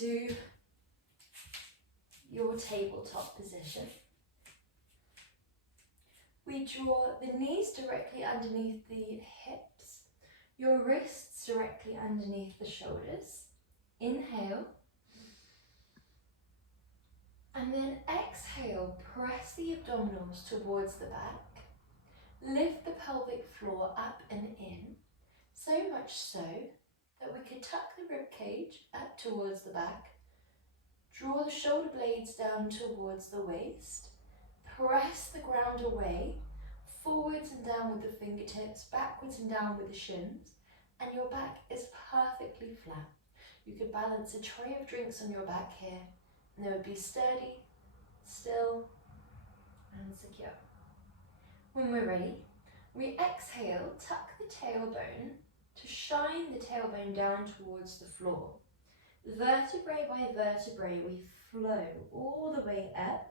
to your tabletop position. We draw the knees directly underneath the hips, your wrists directly underneath the shoulders. Inhale. And then exhale, press the abdominals towards the back. Lift the pelvic floor up and in, so much so that we could tuck the rib cage up towards the back. Draw the shoulder blades down towards the waist. Press the ground away, forwards and down with the fingertips, backwards and down with the shins, and your back is perfectly flat. You could balance a tray of drinks on your back here, and they would be sturdy, still, and secure. When we're ready, we exhale, tuck the tailbone to shine the tailbone down towards the floor. Vertebrae by vertebrae, we flow all the way up.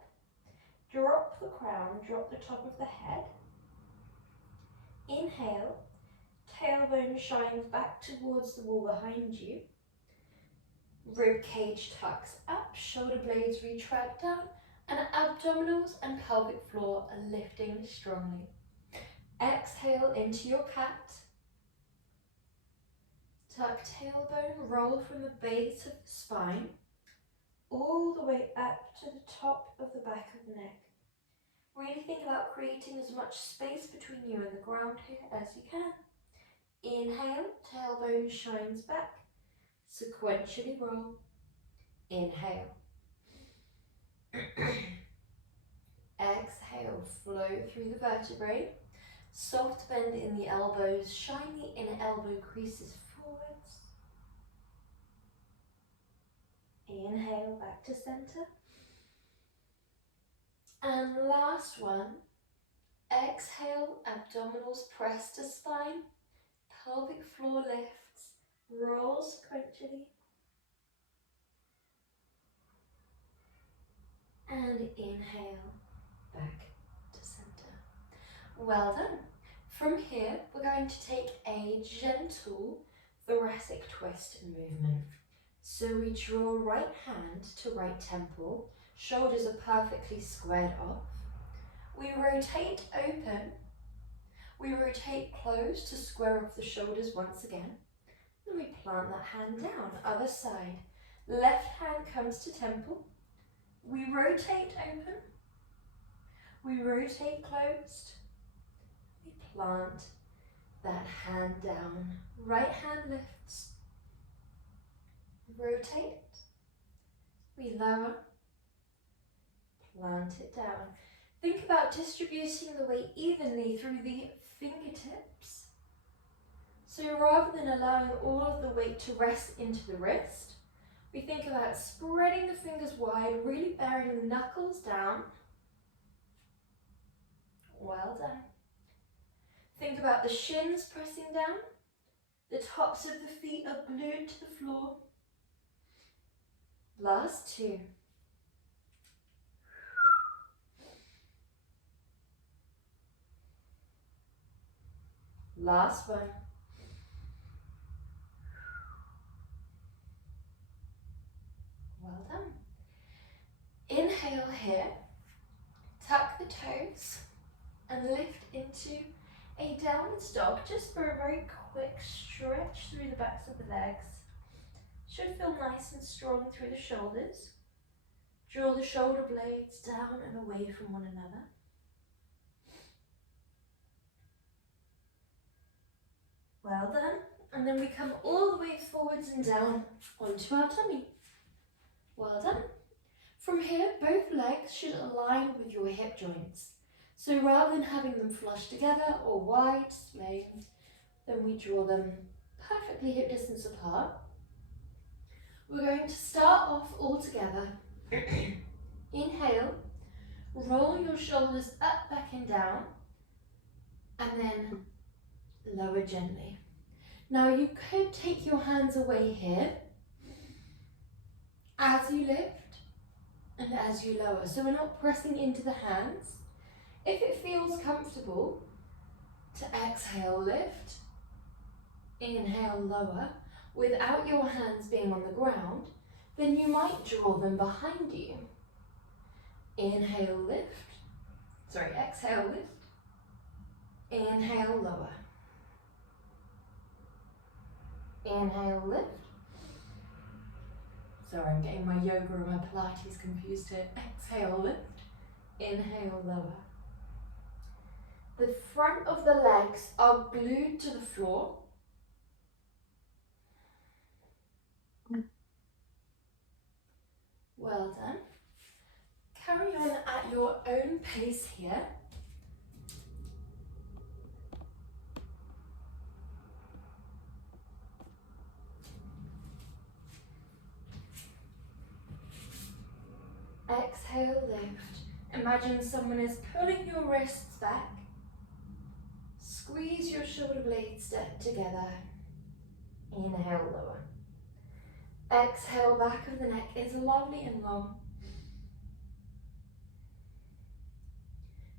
Drop the crown, drop the top of the head. Inhale, tailbone shines back towards the wall behind you. Rib cage tucks up, shoulder blades retract down, and abdominals and pelvic floor are lifting strongly. Exhale into your cat. Tuck tailbone, roll from the base of the spine, all the way up to the top of the back of the neck. Really think about creating as much space between you and the ground here as you can. Inhale, tailbone shines back. Sequentially roll. Inhale. Exhale, flow through the vertebrae. Soft bend in the elbows, shine the inner elbow creases forwards. Inhale, back to center. And last one. Exhale, abdominals press to spine. Pelvic floor lifts, roll sequentially. And inhale, back to center. Well done. From here, we're going to take a gentle thoracic twist movement. So we draw right hand to right temple, shoulders are perfectly squared off. We rotate open, we rotate close to square off the shoulders once again. And we plant that hand down, other side. Left hand comes to temple. We rotate open, we rotate closed, we plant that hand down. Right hand lifts, rotate, we lower, plant it down. Think about distributing the weight evenly through the fingertips. So rather than allowing all of the weight to rest into the wrist, we think about spreading the fingers wide, really bearing the knuckles down. Well done. Think about the shins pressing down. The tops of the feet are glued to the floor. Last two. Last one. Well done. Inhale here, tuck the toes and lift into a downward dog just for a very quick stretch through the backs of the legs. Should feel nice and strong through the shoulders. Draw the shoulder blades down and away from one another. Well done. And then we come all the way forwards and down onto our tummy. Well done. From here, both legs should align with your hip joints. So rather than having them flush together or wide, splayed, then we draw them perfectly hip distance apart. We're going to start off all together. Inhale, roll your shoulders up, back and down, and then lower gently. Now you could take your hands away here as you lift and as you lower. So we're not pressing into the hands. If it feels comfortable to exhale, lift, inhale, lower, without your hands being on the ground, then you might draw them behind you. Inhale, lift. Sorry, exhale, lift. Inhale, lower. Inhale, lift. Sorry, I'm getting my yoga and my Pilates confused here. Exhale, lift. Inhale, lower. The front of the legs are glued to the floor. Well done. Carry on at your own pace here. Exhale, lift. Imagine someone is pulling your wrists back. Squeeze your shoulder blades together. Inhale, lower. Exhale, back of the neck is lovely and long.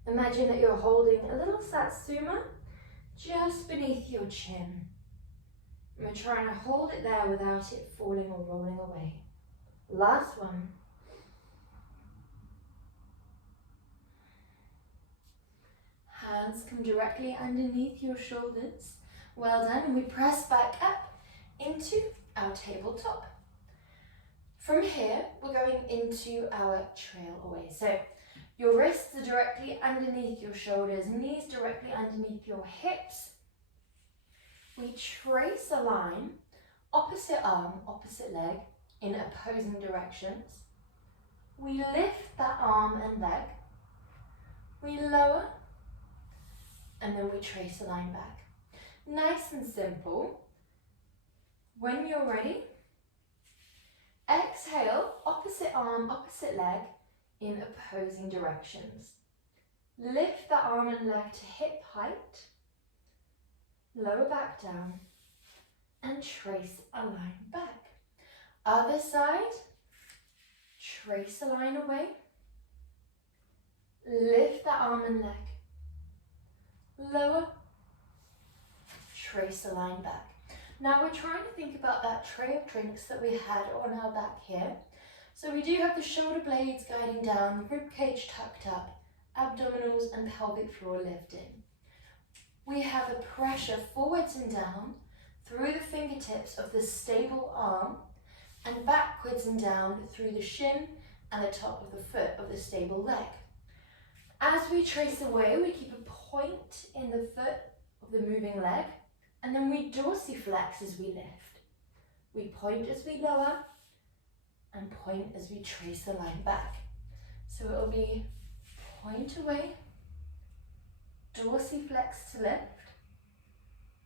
Imagine that you're holding a little satsuma just beneath your chin. And we're trying to hold it there without it falling or rolling away. Last one. Hands come directly underneath your shoulders. Well done. And we press back up into our tabletop. From here, we're going into our trail away. So your wrists are directly underneath your shoulders, knees directly underneath your hips. We trace a line, opposite arm, opposite leg, in opposing directions. We lift that arm and leg. We lower, and then we trace a line back. Nice and simple. When you're ready, exhale, opposite arm, opposite leg, in opposing directions. Lift that arm and leg to hip height, lower back down, and trace a line back. Other side, trace a line away, lift that arm and leg, lower, trace a line back. Now we're trying to think about that tray of drinks that we had on our back here. So we do have the shoulder blades guiding down, the rib cage tucked up, abdominals and pelvic floor lifting. We have a pressure forwards and down through the fingertips of the stable arm and backwards and down through the shin and the top of the foot of the stable leg. As we trace away, we keep a point in the foot of the moving leg, and then we dorsiflex as we lift. We point as we lower, and point as we trace the line back. So it will be point away, dorsiflex to lift,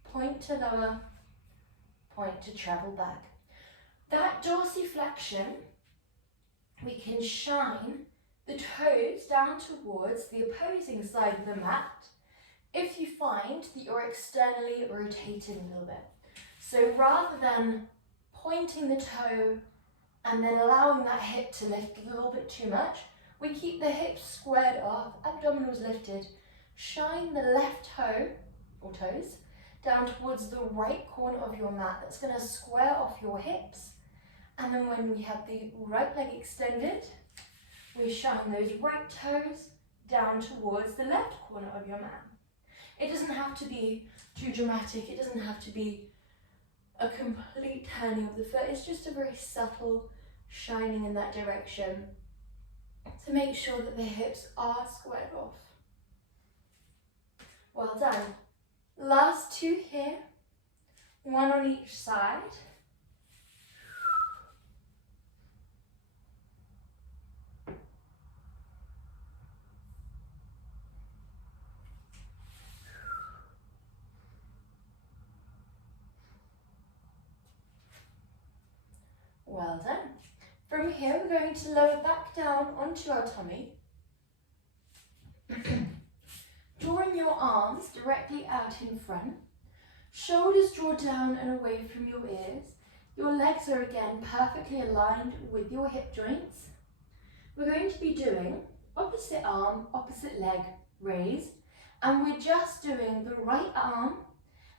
point to lower, point to travel back. That dorsiflexion, we can shine the toes down towards the opposing side of the mat if you find that you're externally rotating a little bit. So rather than pointing the toe and then allowing that hip to lift a little bit too much, we keep the hips squared off, abdominals lifted, shine the left toe or toes down towards the right corner of your mat. That's going to square off your hips. And then when we have the right leg extended, we shine those right toes down towards the left corner of your mat. It doesn't have to be too dramatic. It doesn't have to be a complete turning of the foot. It's just a very subtle shining in that direction to make sure that the hips are squared off. Well done. Last two here, one on each side. Well done. From here, we're going to lower back down onto our tummy. Drawing your arms directly out in front. Shoulders draw down and away from your ears. Your legs are again perfectly aligned with your hip joints. We're going to be doing opposite arm, opposite leg raise. And we're just doing the right arm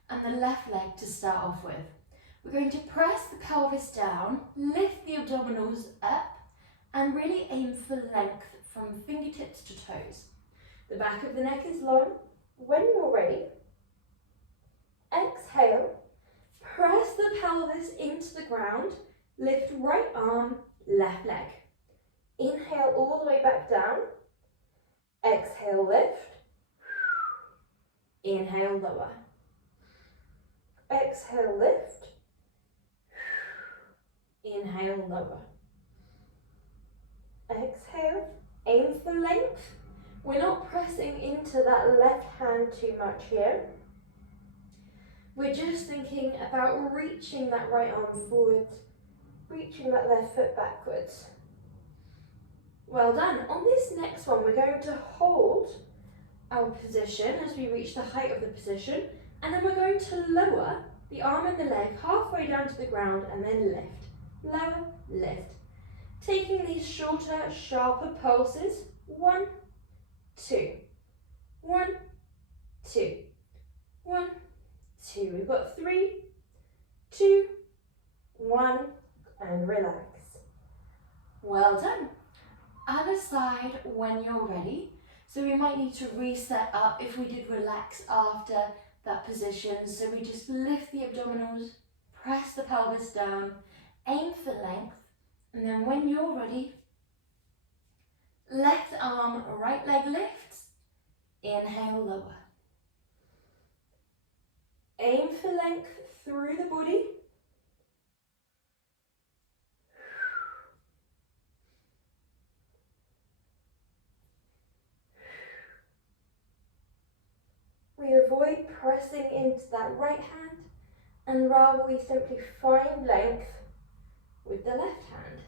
and the left leg to start off with. We're going to press the pelvis down, lift the abdominals up, and really aim for length from fingertips to toes. The back of the neck is long. When you're ready, exhale, press the pelvis into the ground, lift right arm, left leg. Inhale all the way back down, exhale, lift, inhale, lower, exhale, lift, inhale, lower, exhale, aim for length. We're not pressing into that left hand too much here. We're just thinking about reaching that right arm forwards, reaching that left foot backwards. Well done. On this next one, we're going to hold our position as we reach the height of the position, and then we're going to lower the arm and the leg halfway down to the ground and then lift. Lower, lift. Taking these shorter, sharper pulses. 1, 2, 1, 2, 1, 2. We've got 3, 2, 1, and relax. Well done. Other side when you're ready. So we might need to reset up if we did relax after that position. So we just lift the abdominals, press the pelvis down, aim for length, and then when you're ready, left arm, right leg lifts, inhale, lower. Aim for length through the body. We avoid pressing into that right hand, and rather we simply find length with the left hand.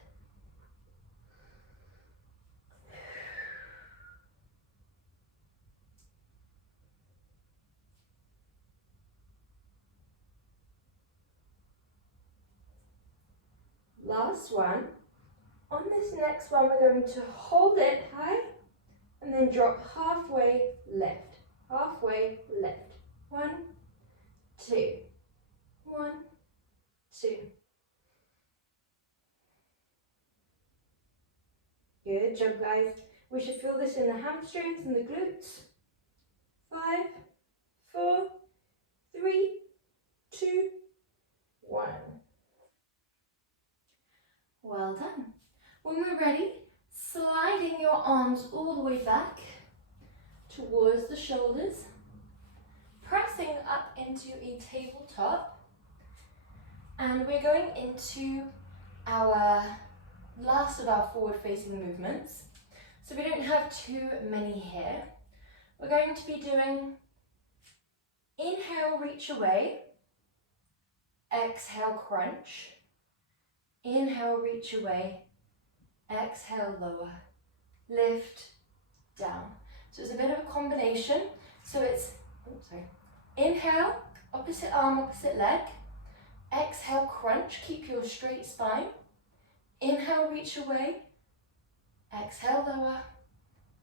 Last one. On this next one, we're going to hold it high and then drop halfway, lift, halfway, lift. 1, 2, 1, 2. Good job, guys. We should feel this in the hamstrings and the glutes. 5, 4, 3, 2, 1. Well done. When we're ready, sliding your arms all the way back towards the shoulders, pressing up into a tabletop, and we're going into our last of our forward-facing movements. So we don't have too many here. We're going to be doing inhale, reach away, exhale, crunch, inhale, reach away, exhale, lower, lift, down. So it's a bit of a combination. So it's, inhale, opposite arm, opposite leg, exhale, crunch, keep your straight spine, inhale, reach away, exhale, lower,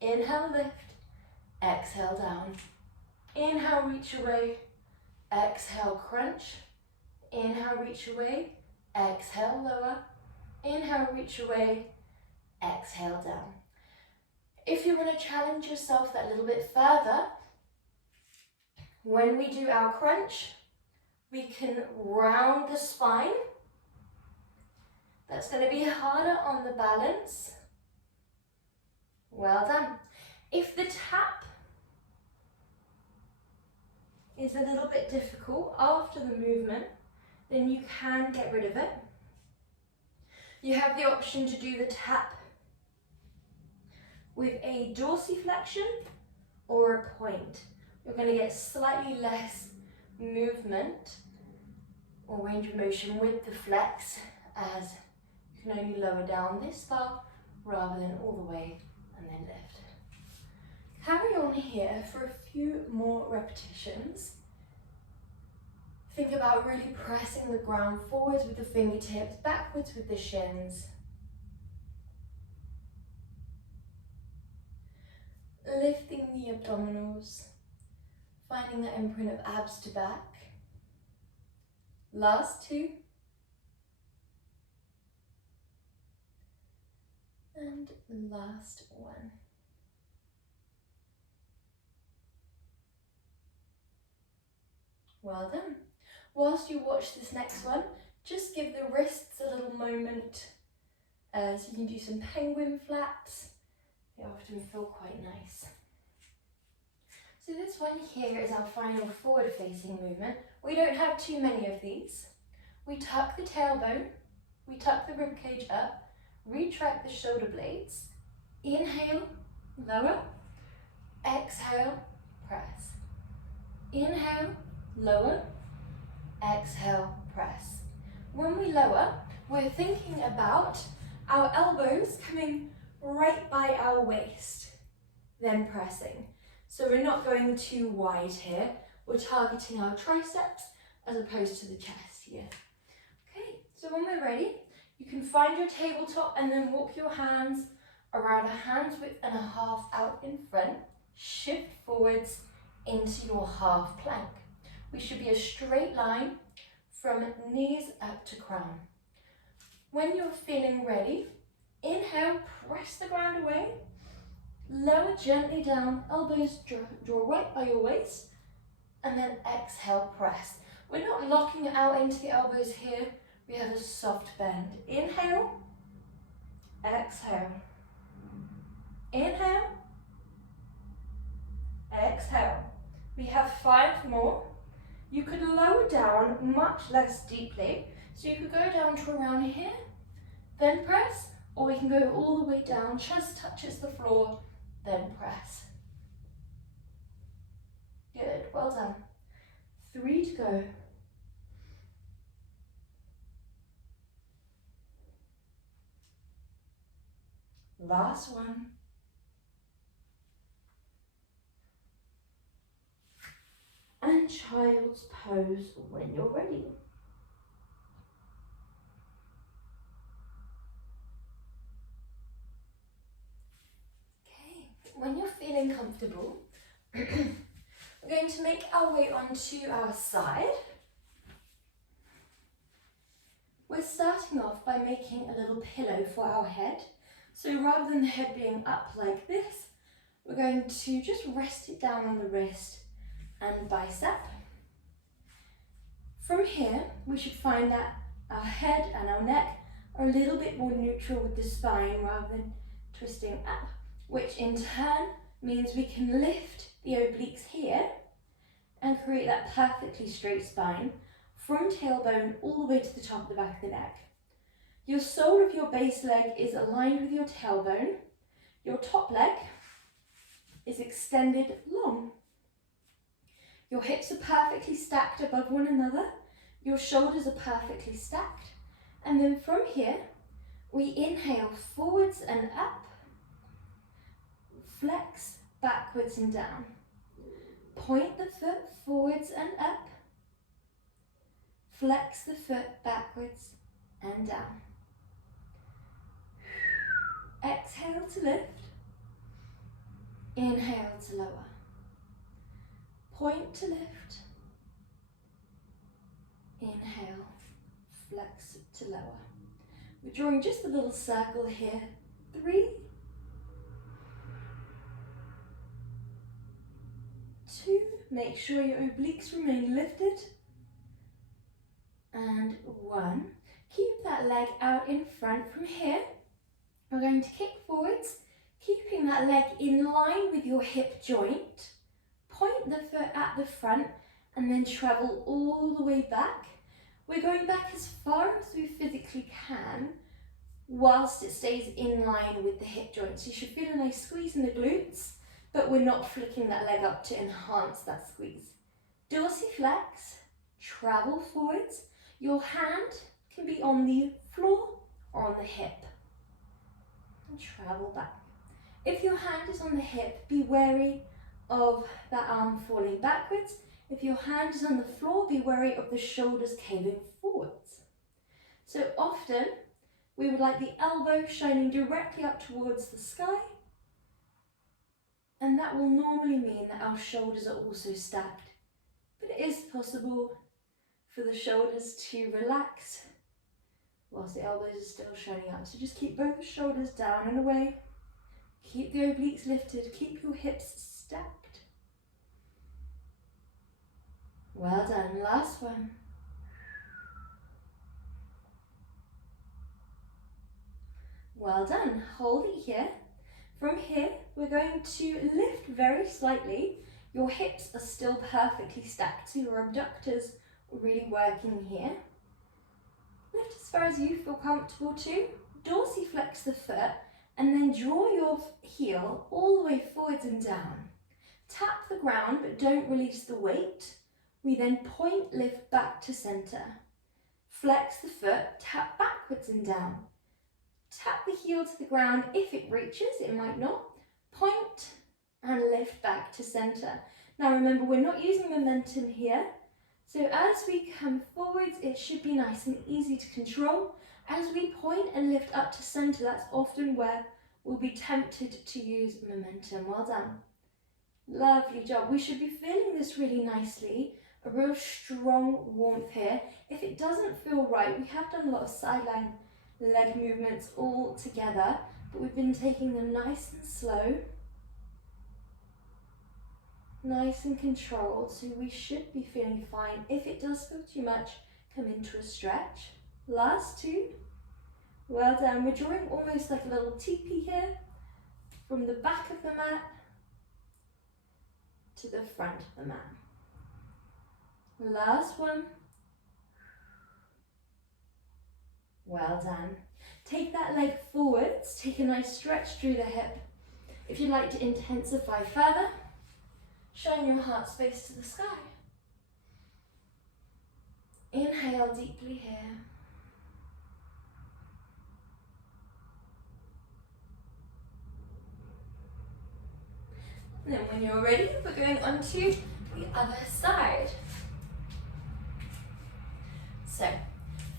inhale, lift, exhale, down, inhale, reach away, exhale, crunch, inhale, reach away, exhale, lower, inhale, reach away, exhale, down. If you want to challenge yourself that little bit further, when we do our crunch, we can round the spine. That's going to be harder on the balance. Well done. If the tap is a little bit difficult after the movement, then you can get rid of it. You have the option to do the tap with a dorsiflexion or a point. You're going to get slightly less movement or range of motion with the flex, as you can only lower down this far rather than all the way and then lift. Carry on here for a few more repetitions. Think about really pressing the ground forwards with the fingertips, backwards with the shins. Lifting the abdominals, finding the imprint of abs to back. Last 2. And last one. Well done. Whilst you watch this next one, just give the wrists a little moment. So you can do some penguin flaps. They often feel quite nice. So this one here is our final forward facing movement. We don't have too many of these. We tuck the tailbone, we tuck the ribcage up, retract the shoulder blades. Inhale, lower. Exhale, press. Inhale, lower. Exhale, press. When we lower, we're thinking about our elbows coming right by our waist, then pressing. So we're not going too wide here. We're targeting our triceps as opposed to the chest here. Okay, so when we're ready, you can find your tabletop and then walk your hands around a hand's width and a half out in front. Shift forwards into your half plank. We should be a straight line from knees up to crown. When you're feeling ready, inhale, press the ground away. Lower gently down, elbows draw right by your waist, and then exhale, press. We're not locking out into the elbows here, we have a soft bend. Inhale, exhale. Inhale, exhale. We have 5 more. You could lower down much less deeply, so you could go down to around here, then press, or we can go all the way down, chest touches the floor, then press. Good, well done. 3 to go. Last one. And child's pose when you're ready. Okay, when you're feeling comfortable, we're going to make our way onto our side. We're starting off by making a little pillow for our head. So rather than the head being up like this, we're going to just rest it down on the wrist and bicep. From here, we should find that our head and our neck are a little bit more neutral with the spine rather than twisting up, which in turn means we can lift the obliques here and create that perfectly straight spine from tailbone all the way to the top of the back of the neck. Your sole of your base leg is aligned with your tailbone. Your top leg is extended long. Your hips are perfectly stacked above one another. Your shoulders are perfectly stacked. And then from here, we inhale forwards and up. Flex backwards and down. Point the foot forwards and up. Flex the foot backwards and down. Exhale to lift. Inhale to lower. Point to lift. Inhale, flex to lower. We're drawing just a little circle here. 3, 2, make sure your obliques remain lifted. And 1. Keep that leg out in front. From here, we're going to kick forwards, keeping that leg in line with your hip joint. Point the foot at the front and then travel all the way back. We're going back as far as we physically can whilst it stays in line with the hip joint. So you should feel a nice squeeze in the glutes, but we're not flicking that leg up to enhance that squeeze. Dorsiflex, travel forwards. Your hand can be on the floor or on the hip. And travel back. If your hand is on the hip, be wary of that arm falling backwards. If your hand is on the floor, be wary of the shoulders caving forwards. So often, we would like the elbow shining directly up towards the sky, and that will normally mean that our shoulders are also stacked. But it is possible for the shoulders to relax whilst the elbows are still showing up. So just keep both shoulders down and away. Keep the obliques lifted. Keep your hips stacked. Well done. Last one. Well done. Hold it here. From here, we're going to lift very slightly. Your hips are still perfectly stacked, so your abductors are really working here. Lift as far as you feel comfortable to. Dorsiflex the foot, and then draw your heel all the way forwards and down. Tap the ground, but don't release the weight. We then point, lift back to center. Flex the foot, tap backwards and down. Tap the heel to the ground if it reaches, it might not. Point and lift back to center. Now remember, we're not using momentum here. So as we come forwards, it should be nice and easy to control. As we point and lift up to center, that's often where we'll be tempted to use momentum. Well done. Lovely job. We should be feeling this really nicely. A real strong warmth here. If it doesn't feel right, we have done a lot of sideline leg movements all together, but we've been taking them nice and slow, nice and controlled, so we should be feeling fine. If it does feel too much, come into a stretch. Last two. Well done. We're drawing almost like a little teepee here, from the back of the mat to the front of the mat. Last one. Well done. Take that leg forwards, take a nice stretch through the hip. If you'd like to intensify further, shine your heart space to the sky. Inhale deeply here. And then when you're ready, we're going on to the other side. So,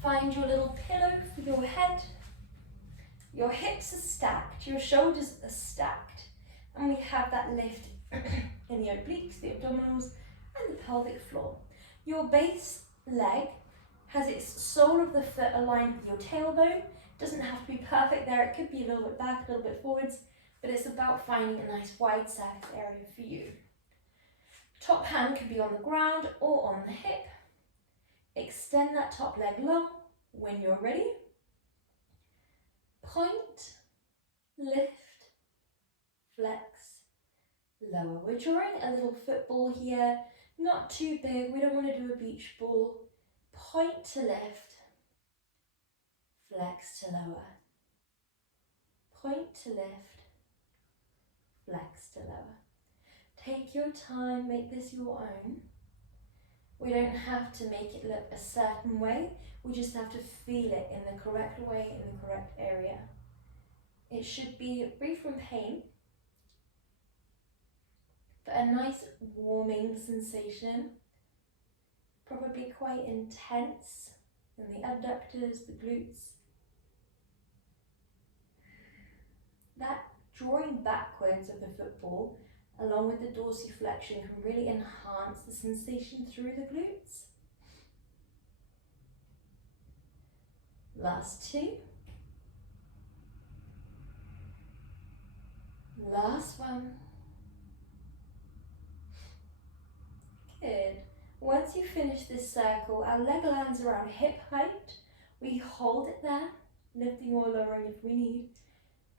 find your little pillow for your head. Your hips are stacked, your shoulders are stacked, and we have that lift in the obliques, the abdominals, and the pelvic floor. Your base leg has its sole of the foot aligned with your tailbone. Doesn't have to be perfect there, it could be a little bit back, a little bit forwards, but it's about finding a nice wide surface area for you. Top hand could be on the ground or on the hip. Extend that top leg long. When you're ready, point, lift, flex, lower. We're drawing a little football here, not too big, we don't want to do a beach ball. Point to lift, flex to lower. Point to lift, flex to lower. Take your time, make this your own. We don't have to make it look a certain way, we just have to feel it in the correct way, in the correct area. It should be free from pain, but a nice warming sensation, probably quite intense in the abductors, the glutes. That drawing backwards of the football along with the dorsiflexion can really enhance the sensation through the glutes. Last two. Last one. Good. Once you finish this circle, our leg lands around hip height. We hold it there, lifting or lowering if we need.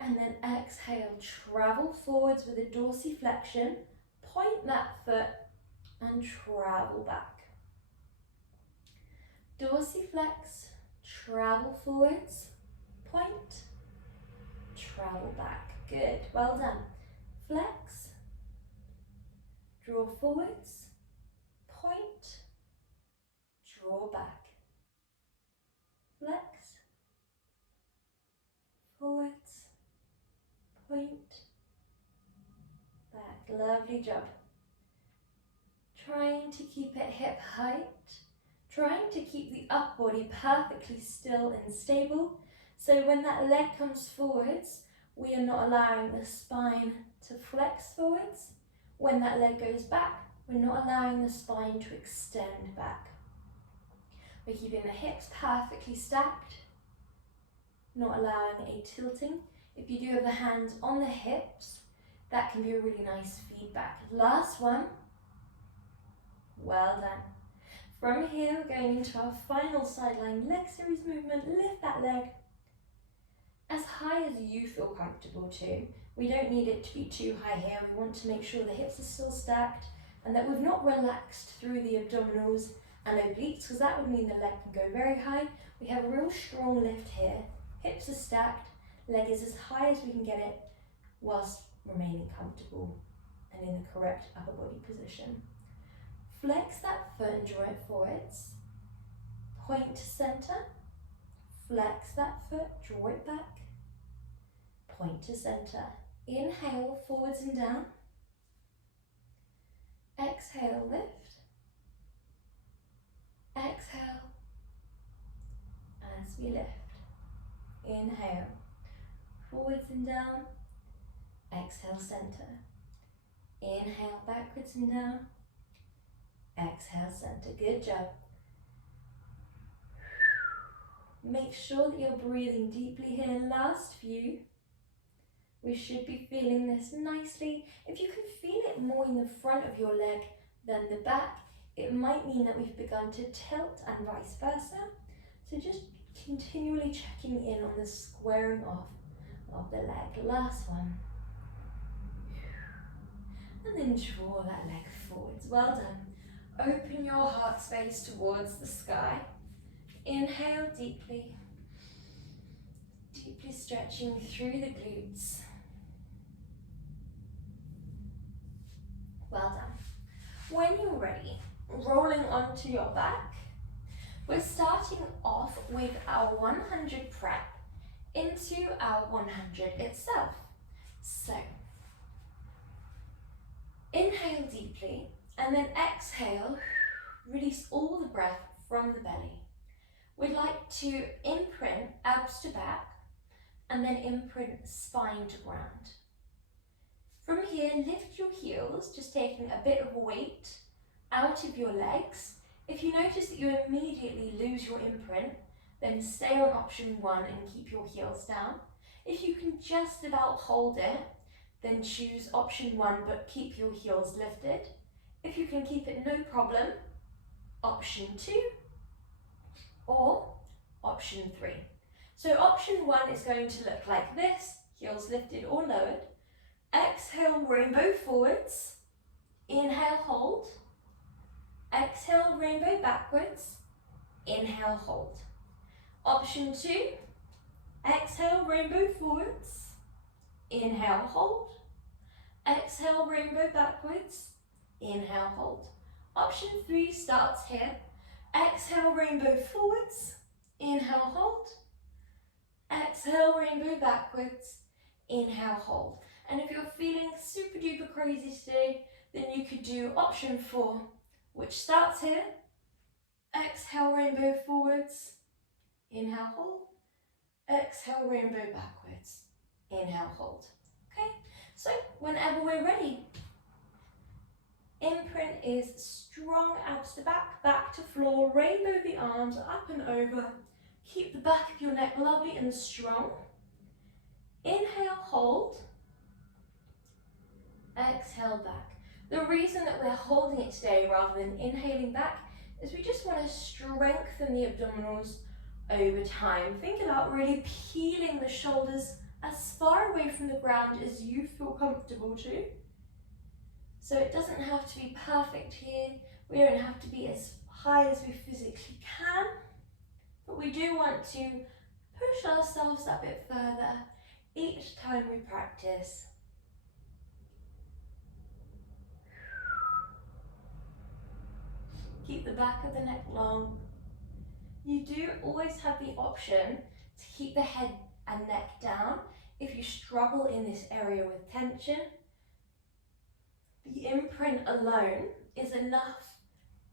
And then exhale, travel forwards with a dorsiflexion. Point that foot and travel back. Dorsiflex, travel forwards, point, travel back. Good, well done. Flex, draw forwards, point, draw back. Flex, forwards, point, back. Lovely job. Trying to keep it hip height. Trying to keep the upper body perfectly still and stable. So when that leg comes forwards, we are not allowing the spine to flex forwards. When that leg goes back, we're not allowing the spine to extend back. We're keeping the hips perfectly stacked. not allowing a tilting. If you do have the hands on the hips, that can be a really nice feedback. Last one. Well done. From here, we're going into our final sideline leg series movement. Lift that leg as high as you feel comfortable to. We don't need it to be too high here. We want to make sure the hips are still stacked and that we've not relaxed through the abdominals and obliques, because that would mean the leg can go very high. We have a real strong lift here. Hips are stacked, leg is as high as we can get it whilst remaining comfortable and in the correct upper body position. Flex that foot and draw it forwards. Point to center. Flex that foot, draw it back. Point to center. Inhale, forwards and down. Exhale, lift. Exhale as we lift. Inhale, forwards and down. Exhale, center. Inhale, backwards and down. Exhale, center. Good job. Make sure that you're breathing deeply here. Last few. We should be feeling this nicely. If you can feel it more in the front of your leg than the back, it might mean that we've begun to tilt and vice versa. So just continually checking in on the squaring off of the leg. Last one. And then draw that leg forwards. Well done. Open your heart space towards the sky. Inhale deeply. Deeply stretching through the glutes. Well done. When you're ready, rolling onto your back, we're starting off with our 100 prep into our 100 itself. So, inhale deeply and then exhale, release all the breath from the belly. We'd like to imprint abs to back and then imprint spine to ground. From here, lift your heels, just taking a bit of weight out of your legs. If you notice that you immediately lose your imprint, then stay on option 1 and keep your heels down. If you can just about hold it, then choose option 1 but keep your heels lifted. If you can keep it, no problem, option 2 or option 3. So option 1 is going to look like this, heels lifted or lowered. Exhale, rainbow forwards. Inhale, hold. Exhale, rainbow backwards. Inhale, hold. Option 2, exhale, rainbow forwards. Inhale, hold. Exhale, rainbow backwards. Inhale, hold. Option 3 starts here. Exhale, rainbow forwards. Inhale, hold. Exhale, rainbow backwards. Inhale, hold. And if you're feeling super duper crazy today, then you could do option 4, which starts here. Exhale, rainbow forwards. Inhale, hold. Exhale, rainbow backwards. Inhale, hold. Okay, so whenever we're ready, imprint is strong abs to back, back to floor, rainbow the arms up and over. Keep the back of your neck lovely and strong. Inhale, hold. Exhale, back. The reason that we're holding it today rather than inhaling back is we just want to strengthen the abdominals over time. Think about really peeling the shoulders as far away from the ground as you feel comfortable to. So it doesn't have to be perfect here. We don't have to be as high as we physically can, but we do want to push ourselves a bit further each time we practice. Keep the back of the neck long. You do always have the option to keep the head and neck down if you struggle in this area with tension. The imprint alone is enough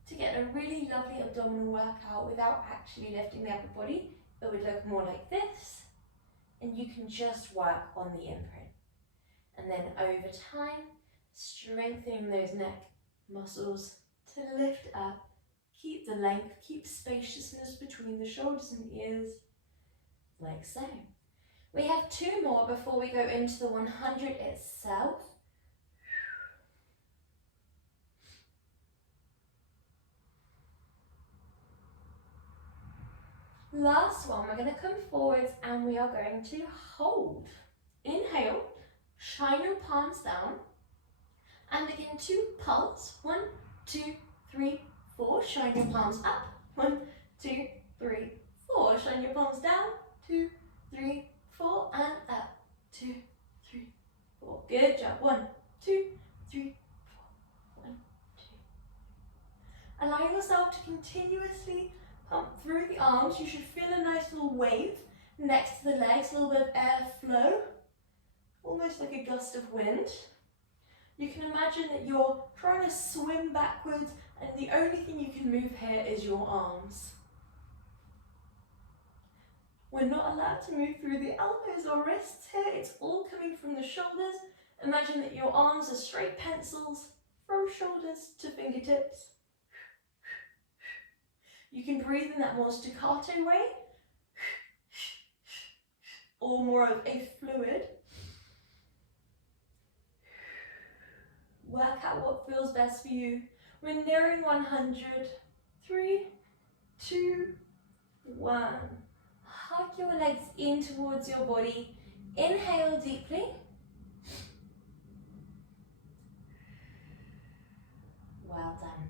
to get a really lovely abdominal workout without actually lifting the upper body. It would look more like this, and you can just work on the imprint. And then over time, strengthening those neck muscles to lift up, keep the length, keep spaciousness between the shoulders and ears, like so. We have 2 more before we go into the 100 itself. Last one, we're going to come forwards and we are going to hold. Inhale, shine your palms down and begin to pulse. 1, 2, 3, 4. Shine your palms up. 1, 2, 3, 4. Shine your palms down. 2, 3, 4 and up. 2, 3, 4. Good job. 1, 2, 3, 4. 1, 2. Allow yourself to continuously pump through the arms. You should feel a nice little wave next to the legs, a little bit of air flow, almost like a gust of wind. You can imagine that you're trying to swim backwards and the only thing you can move here is your arms. We're not allowed to move through the elbows or wrists here. It's all coming from the shoulders. Imagine that your arms are straight pencils from shoulders to fingertips. You can breathe in that more staccato way or more of a fluid. Work out what feels best for you. We're nearing 100. 3, 2, 1. Hug your legs in towards your body. Inhale deeply. Well done.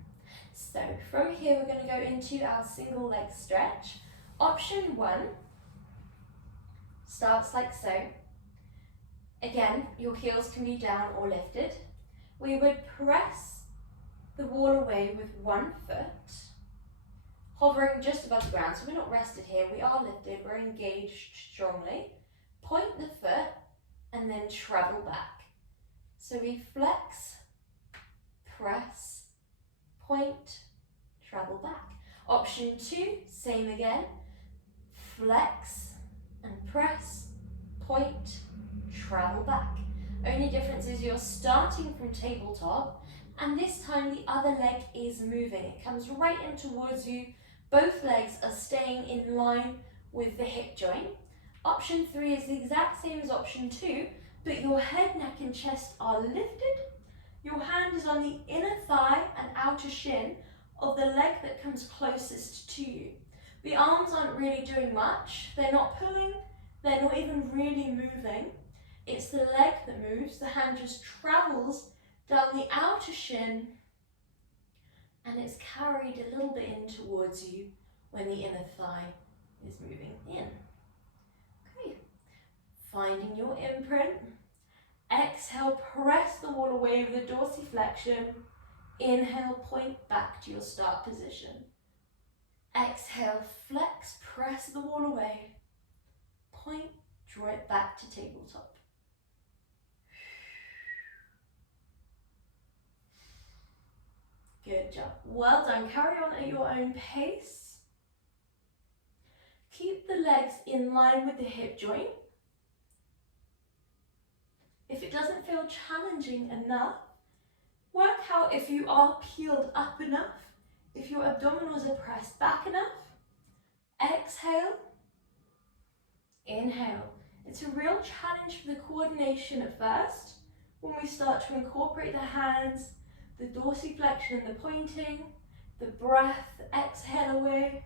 So from here we're going to go into our single leg stretch. Option 1 starts like so. Again, your heels can be down or lifted. We would press the wall away with one foot, hovering just above the ground. So we're not rested here, we are lifted, we're engaged strongly. Point the foot and then travel back. So we flex, press, point, travel back. Option 2, same again. Flex and press, point, travel back. Only difference is you're starting from tabletop and this time the other leg is moving. It comes right in towards you. Both legs are staying in line with the hip joint. Option 3 is the exact same as option 2, but your head, neck and chest are lifted. Your hand is on the inner thigh and outer shin of the leg that comes closest to you. The arms aren't really doing much. They're not pulling, they're not even really moving. It's the leg that moves. The hand just travels down the outer shin and it's carried a little bit in towards you when the inner thigh is moving in. Okay, finding your imprint. Exhale, press the wall away with a dorsiflexion. Inhale, point back to your start position. Exhale, flex, press the wall away. Point, draw it back to tabletop. Good job. Well done. Carry on at your own pace. Keep the legs in line with the hip joint. If it doesn't feel challenging enough, work out if you are peeled up enough, if your abdominals are pressed back enough. Exhale, inhale. It's a real challenge for the coordination at first. When we start to incorporate the hands, the dorsiflexion and the pointing, the breath, exhale away.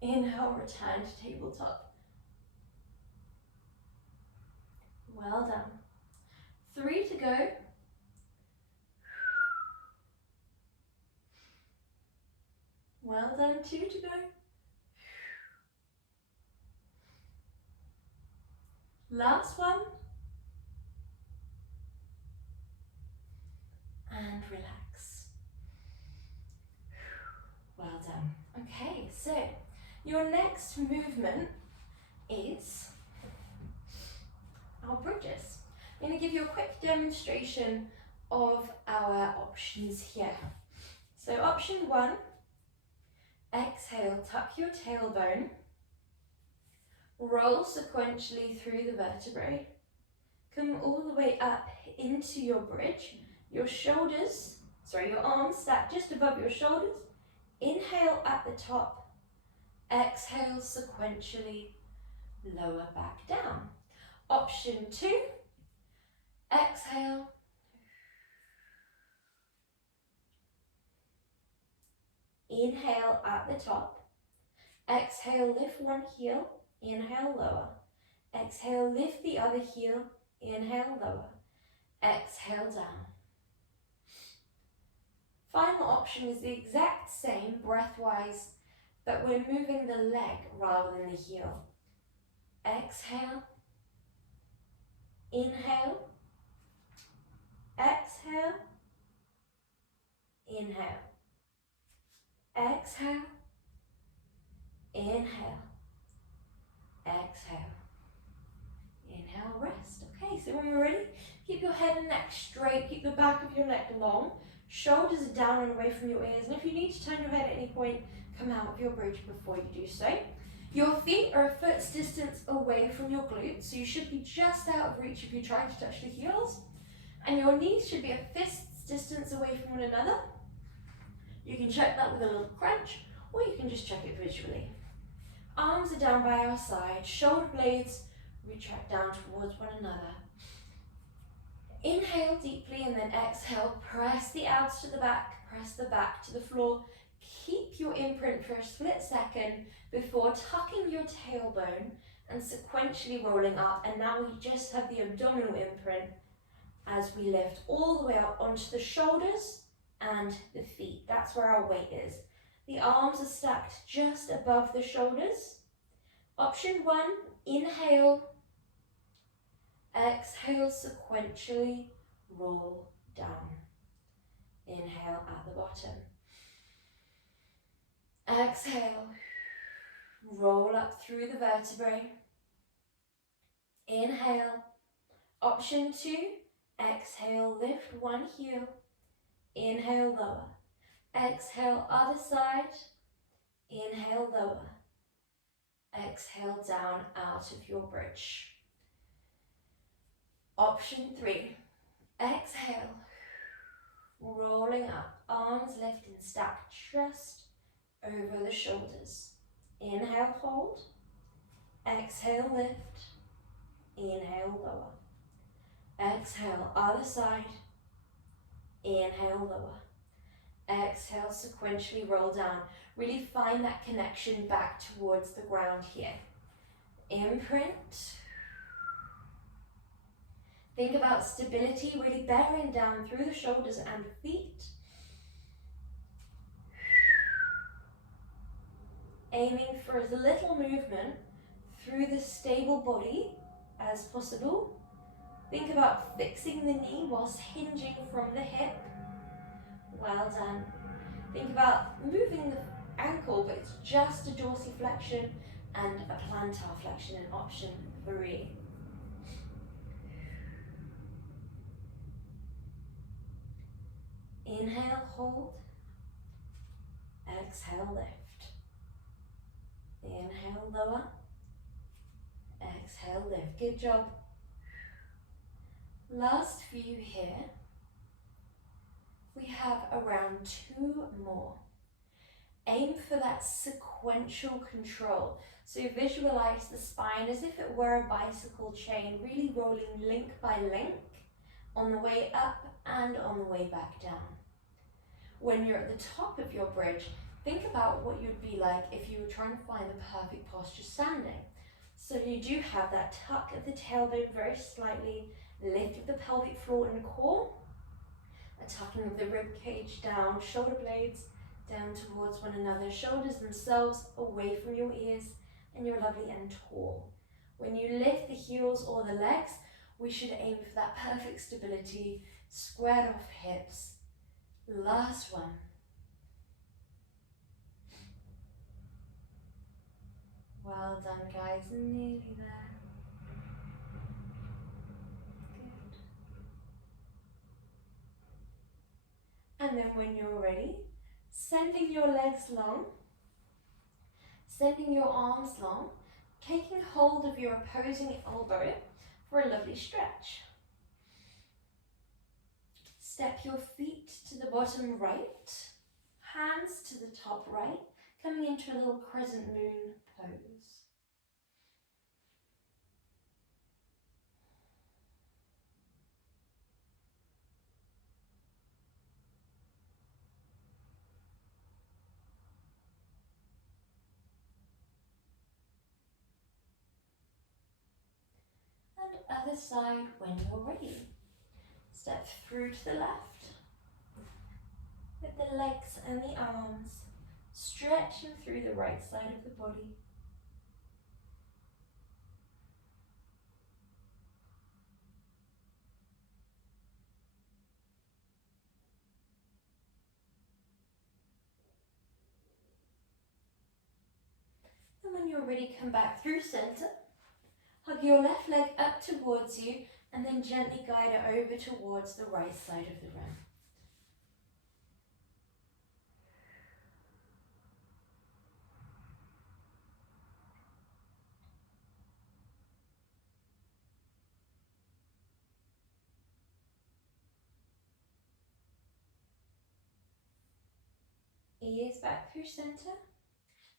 Inhale, return to tabletop. Well done. 3 to go. Well done, 2 to go. Last one. And relax. Well done. Okay, so your next movement is our bridges. I'm going to give you a quick demonstration of our options here. So option 1, exhale, tuck your tailbone, roll sequentially through the vertebrae, come all the way up into your bridge, your arms stacked just above your shoulders. Inhale at the top, exhale sequentially, lower back down. Option 2, exhale, inhale at the top, exhale, lift one heel, inhale, lower, exhale, lift the other heel, inhale, lower, exhale, down. Final option is the exact same breath-wise, but we're moving the leg rather than the heel. Exhale, inhale, exhale, inhale, exhale, inhale, exhale, inhale, rest. Okay, so when you're ready, keep your head and neck straight, keep the back of your neck long, shoulders down and away from your ears, and if you need to turn your head at any point, come out of your bridge before you do so. Your feet are a foot's distance away from your glutes, so you should be just out of reach if you're trying to touch the heels, and your knees should be a fist's distance away from one another. You can check that with a little crunch, or you can just check it visually. Arms are down by our side, shoulder blades retract down towards one another. Inhale deeply and then exhale, press the abs to the back, press the back to the floor. Keep your imprint for a split second before tucking your tailbone and sequentially rolling up, and now we just have the abdominal imprint as we lift all the way up onto the shoulders and the feet. That's where our weight is. The arms are stacked just above the shoulders. Option 1, inhale, exhale, sequentially roll down. Inhale at the bottom. Exhale, roll up through the vertebrae. Inhale. Option 2, exhale, lift one heel. Inhale, lower. Exhale, other side. Inhale, lower. Exhale, down out of your bridge. Option 3, exhale, rolling up, arms lift and stack just over the shoulders. Inhale, hold. Exhale, lift. Inhale, lower. Exhale, other side. Inhale, lower. Exhale, sequentially roll down. Really find that connection back towards the ground here. Imprint. Think about stability, really bearing down through the shoulders and feet. Aiming for as little movement through the stable body as possible. Think about fixing the knee whilst hinging from the hip. Well done. Think about moving the ankle, but it's just a dorsiflexion and a plantar flexion in option 3. Inhale, hold. Exhale, lift. Inhale, lower. Exhale, lift. Good job. Last few here. We have around 2 more. Aim for that sequential control. So visualize the spine as if it were a bicycle chain, really rolling link by link on the way up and on the way back down. When you're at the top of your bridge, think about what you'd be like if you were trying to find the perfect posture standing. So you do have that tuck of the tailbone very slightly, lift of the pelvic floor and core, a tucking of the rib cage down, shoulder blades down towards one another, shoulders themselves away from your ears, and you're lovely and tall. When you lift the heels or the legs, we should aim for that perfect stability, squared off hips. Last one. Well done, guys, nearly there. Good. And then when you're ready, sending your legs long, sending your arms long, taking hold of your opposing elbow for a lovely stretch. Step your feet to the bottom right, hands to the top right, coming into a little crescent moon pose. other side when you're ready. Step through to the left with the legs and the arms stretching through the right side of the body. And when you're ready, come back through center. Hug your left leg up towards you and then gently guide it over towards the right side of the room. Ears back through center.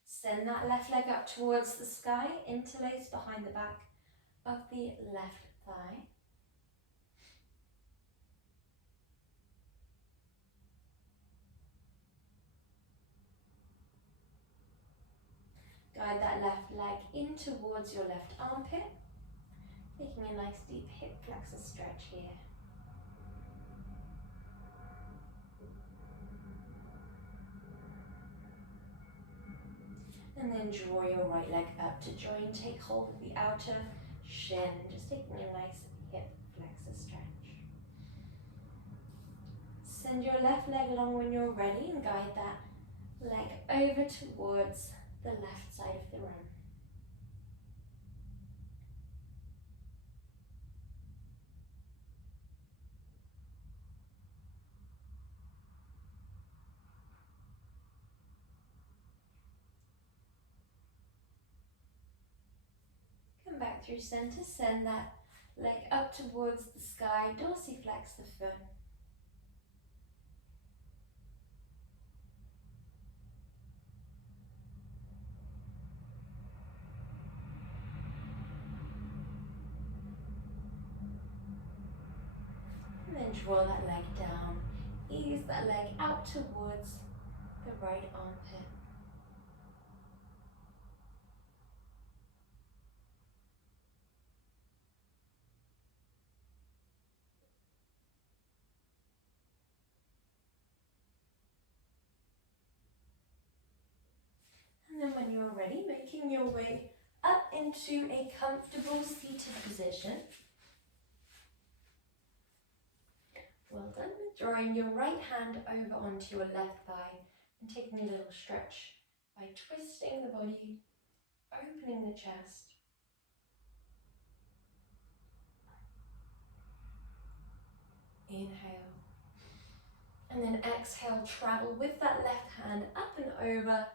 Send that left leg up towards the sky, interlace behind the back of the left thigh. Guide that left leg in towards your left armpit, taking a nice deep hip flexor stretch here. And then draw your right leg up to join, take hold of the outer shin, just taking a nice hip flexor stretch. Send your left leg along when you're ready and guide that leg over towards the left side of the room. Come back through center, send that leg up towards the sky, dorsiflex the foot. And then draw that leg down, ease that leg out towards the right armpit. And then when you're ready, making your way up into a comfortable seated position. Well done. Drawing your right hand over onto your left thigh and taking a little stretch by twisting the body, opening the chest. Inhale. And then exhale, travel with that left hand up and over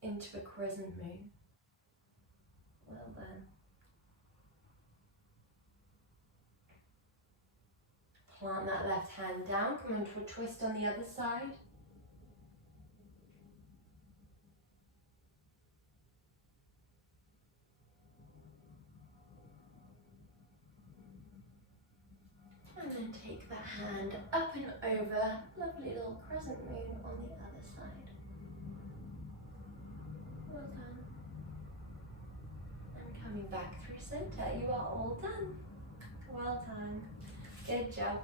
into a crescent moon. Well done. Plant that left hand down, come into a twist on the other side. And then take that hand up and over, lovely little crescent moon on the other side. Well done. And coming back through center, you are all done. Well done. Good job.